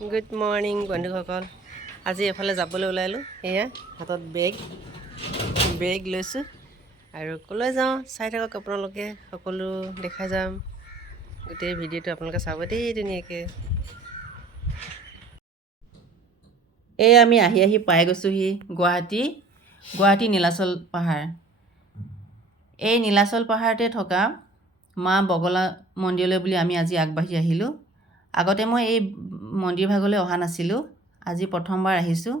Good morning বন্ধুসকল। আজি এফালে যাবলৈ ওলালোঁ। এয়া হাতত বেগ লৈছোঁ আৰু ক'লৈ যাওঁ চাই থাকক আপোনালোকে। সকলো দেখাই যাম। গোটেই ভিডিঅ'টো আপোনালোকে চাব দেই ধুনীয়াকৈ। এই আমি আহি পাই গৈছোঁহি গুৱাহাটী নীলাচল পাহাৰ। এই নীলাচল পাহাৰতে থকা মা বগলা মন্দিৰলৈ বুলি আমি আজি আগবাঢ়ি আহিলোঁ। আগতে মই এই মন্দিৰ ভাগলৈ অহা নাছিলোঁ, আজি প্ৰথমবাৰ আহিছোঁ।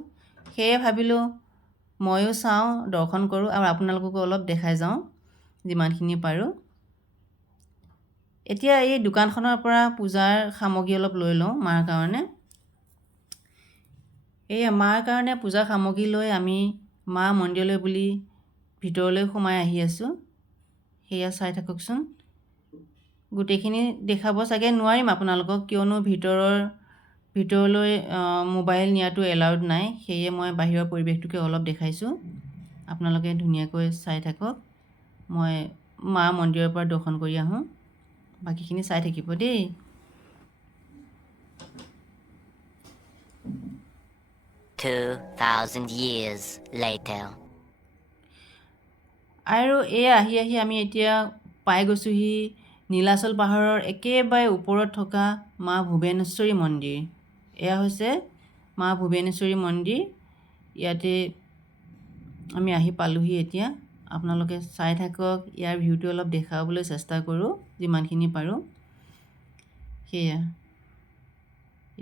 সেয়ে ভাবিলোঁ ময়ো চাওঁ, দৰ্শন কৰোঁ আৰু আপোনালোককো অলপ দেখাই যাওঁ যিমানখিনি পাৰোঁ। এতিয়া এই দোকানখনৰ পৰা পূজাৰ সামগ্ৰী অলপ লৈ লওঁ মাৰ কাৰণে। এই মাৰ কাৰণে পূজাৰ সামগ্ৰী লৈ আমি মা মন্দিৰলৈ বুলি ভিতৰলৈ সোমাই আহি আছোঁ। সেয়া চাই থাককচোন। গোটেইখিনি দেখাব চাগে নোৱাৰিম আপোনালোকক, কিয়নো ভিতৰলৈ মোবাইল নিয়াটো এলাউড নাই। সেয়ে মই বাহিৰৰ পৰিৱেশটোকে অলপ দেখাইছোঁ। আপোনালোকে ধুনীয়াকৈ চাই থাকক। মই মা মন্দিৰৰ পৰা দৰ্শন কৰি আহোঁ, বাকীখিনি চাই থাকিব দেই। years later. আৰু এয়া আহি আমি এতিয়া পাই গৈছোঁহি নীলাচল পাহাৰৰ একেবাৰে ওপৰত থকা মা ভুৱনেশ্বৰী মন্দিৰ। এয়া হৈছে মা ভুৱনেশ্বৰী মন্দিৰ। ইয়াতে আমি আহি পালোঁহি এতিয়া। আপোনালোকে চাই থাকক, ইয়াৰ ভিউটো অলপ দেখাবলৈ চেষ্টা কৰোঁ যিমানখিনি পাৰোঁ।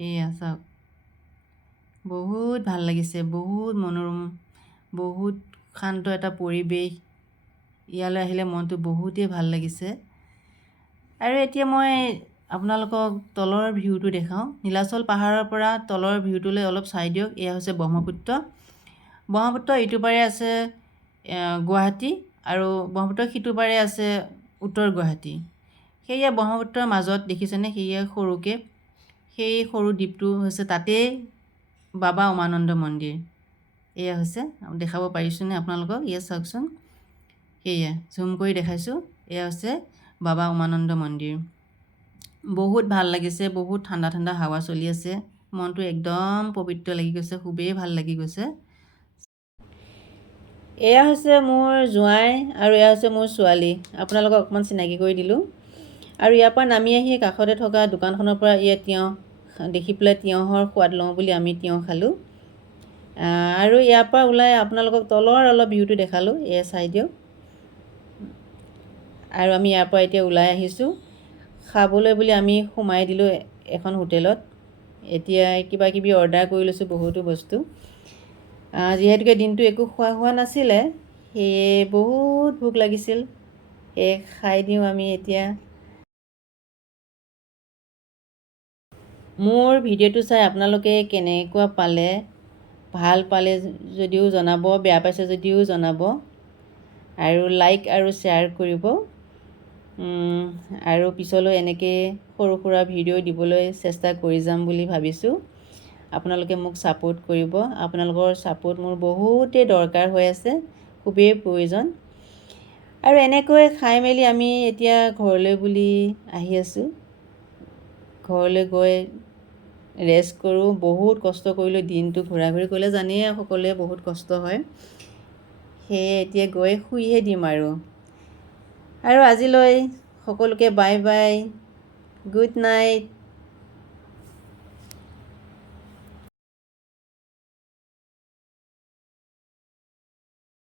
এয়া চাওক, বহুত ভাল লাগিছে, বহুত মনোৰম, বহুত শান্ত এটা পৰিৱেশ। ইয়ালৈ আহিলে মনটো বহুতেই ভাল লাগিছে। আৰু এতিয়া মই আপোনালোকক তলৰ ভিউটো দেখাওঁ। নীলাচল পাহাৰৰ পৰা তলৰ ভিউটোলৈ অলপ চাই দিয়ক। এয়া হৈছে ব্ৰহ্মপুত্ৰ ইটো পাৰে আছে গুৱাহাটী আৰু ব্ৰহ্মপুত্ৰৰ সিটো পাৰে আছে উত্তৰ গুৱাহাটী। সেয়া ব্ৰহ্মপুত্ৰৰ মাজত দেখিছেনে, সেয়া সৰুকৈ সেই সৰু দ্বীপটো হৈছে, তাতেই বাবা উমানন্দ মন্দিৰ। এয়া হৈছে, দেখাব পাৰিছোঁনে আপোনালোকক? এয়া চাওকচোন, সেয়া জুম কৰি দেখাইছোঁ। এয়া হৈছে বাবা উমানন্দ মন্দিৰ। বহুত ভাল লাগিছে, বহুত ঠাণ্ডা ঠাণ্ডা হাৱা চলি আছে। মনটো একদম পবিত্ৰ লাগি গৈছে, খুবেই ভাল লাগি গৈছে। এয়া হৈছে মোৰ জোঁৱাই আৰু এয়া হৈছে মোৰ ছোৱালী। আপোনালোকক অকণমান চিনাকি কৰি দিলোঁ। আৰু ইয়াৰ পৰা নামি আহি কাষতে থকা দোকানখনৰ পৰা তিয়ঁহ দেখি পেলাই তিয়ঁহৰ সোৱাদ লওঁ বুলি আমি তিয়ঁহ খালোঁ। আৰু ইয়াৰ পৰা ওলাই আপোনালোকক তলৰ অলপ ভিউটো দেখালোঁ, এয়া চাই দিয়ক। আৰু আমি ইয়াৰ পৰা এতিয়া ওলাই আহিছোঁ খাবলৈ বুলি। আমি সোমাই দিলোঁ এখন হোটেলত। এতিয়া কিবা কিবি অৰ্ডাৰ কৰি লৈছোঁ, বহুতো বস্তু। যিহেতুকে দিনটো একো খোৱা হোৱা নাছিলে, সেয়ে বহুত ভোক লাগিছিল। সেয়ে খাই দিওঁ আমি এতিয়া। মোৰ ভিডিঅ'টো চাই আপোনালোকে কেনেকুৱা পালে, ভাল পালে যদিও জনাব, বেয়া পাইছে যদিও জনাব। আৰু লাইক আৰু শ্বেয়াৰ কৰিব। আৰু পিছলৈ এনেকৈ সৰু সুৰা ভিডিঅ' দিবলৈ চেষ্টা কৰি যাম বুলি ভাবিছোঁ। আপোনালোকে মোক ছাপোৰ্ট কৰিব। আপোনালোকৰ ছাপোৰ্ট মোৰ বহুতেই দৰকাৰ হৈ আছে, খুবেই প্ৰয়োজন। আৰু এনেকৈ খাই মেলি আমি এতিয়া ঘৰলৈ বুলি আহি আছোঁ। ঘৰলৈ গৈ ৰেষ্ট কৰোঁ। বহুত কষ্ট কৰিলোঁ দিনটো, ঘূৰা ঘূৰি কৰিলে জানেই সকলোৱে বহুত কষ্ট হয়। সেয়ে এতিয়া গৈ শুইহে দিম আৰু আজিলৈ সকলোকে বাই বাই, গুড নাইট।